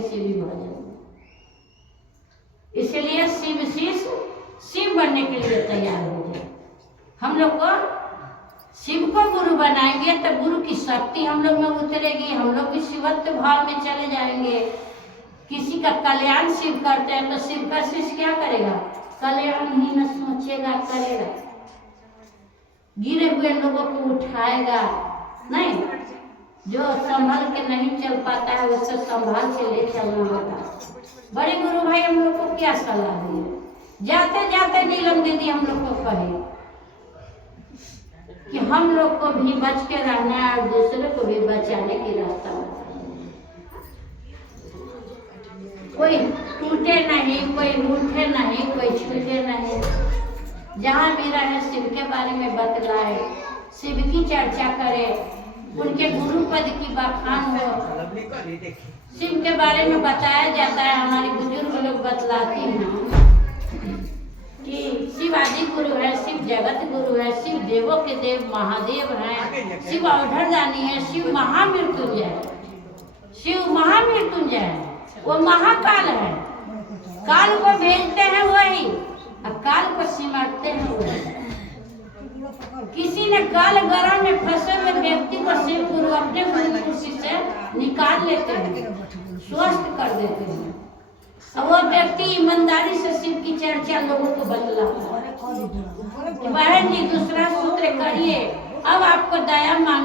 किसी भी भजन में। इसलिए शिव शिष्य शिव बनने के लिए तैयार हो जाए। हम लोग को शिव को गुरु बनाएंगे तो गुरु की शक्ति हम लोग में उतरेगी, हम लोग भी शिवत्व भाव में चले जाएंगे। किसी का कल्याण शिव करते हैं तो शिव का शिष्य क्या करेगा? कल्याण ही न सोचेगा, करेगा। गिरे हुए लोगों को उठाएगा, नहीं जो संभल के नहीं चल पाता है उससे संभाल के ले चलना होगा। बड़े गुरु भाई हम लोग को क्या सलाह दिए? जाते जाते नीलम दीदी हम लोग को कहे कि हम लोग को भी बच के रहना है और दूसरे को भी बचाने की रास्ता बताइए। कोई टूटे नहीं, कोई रूठे नहीं, कोई छूटे नहीं। जहाँ भी रहे शिव के बारे में बतलाए, शिव की चर्चा करे, उनके गुरु पद की बखान हो। शिव के बारे में बताया जाता है, हमारे बुजुर्ग लोग बतलाते हैं कि शिव आदि गुरु है, शिव जगत गुरु है, शिव देवों के देव महादेव हैं, शिव अवधरदानी है, शिव महामृत्युंजय है। शिव महामृत्युंजय है, वो महाकाल है। काल को भेजते हैं वही और काल को सिमटते हैं वही। किसी ने काल गरा में फंसे हुए व्यक्ति को शिव गुरु अपने कुर्सी से निकाल लेते हैं, स्वस्थ कर देते हैं। और वो व्यक्ति ईमानदारी से शिव की चर्चा लोगों को बतलाता है। बहन जी दूसरा सूत्र करिए, अब आपको दया मांग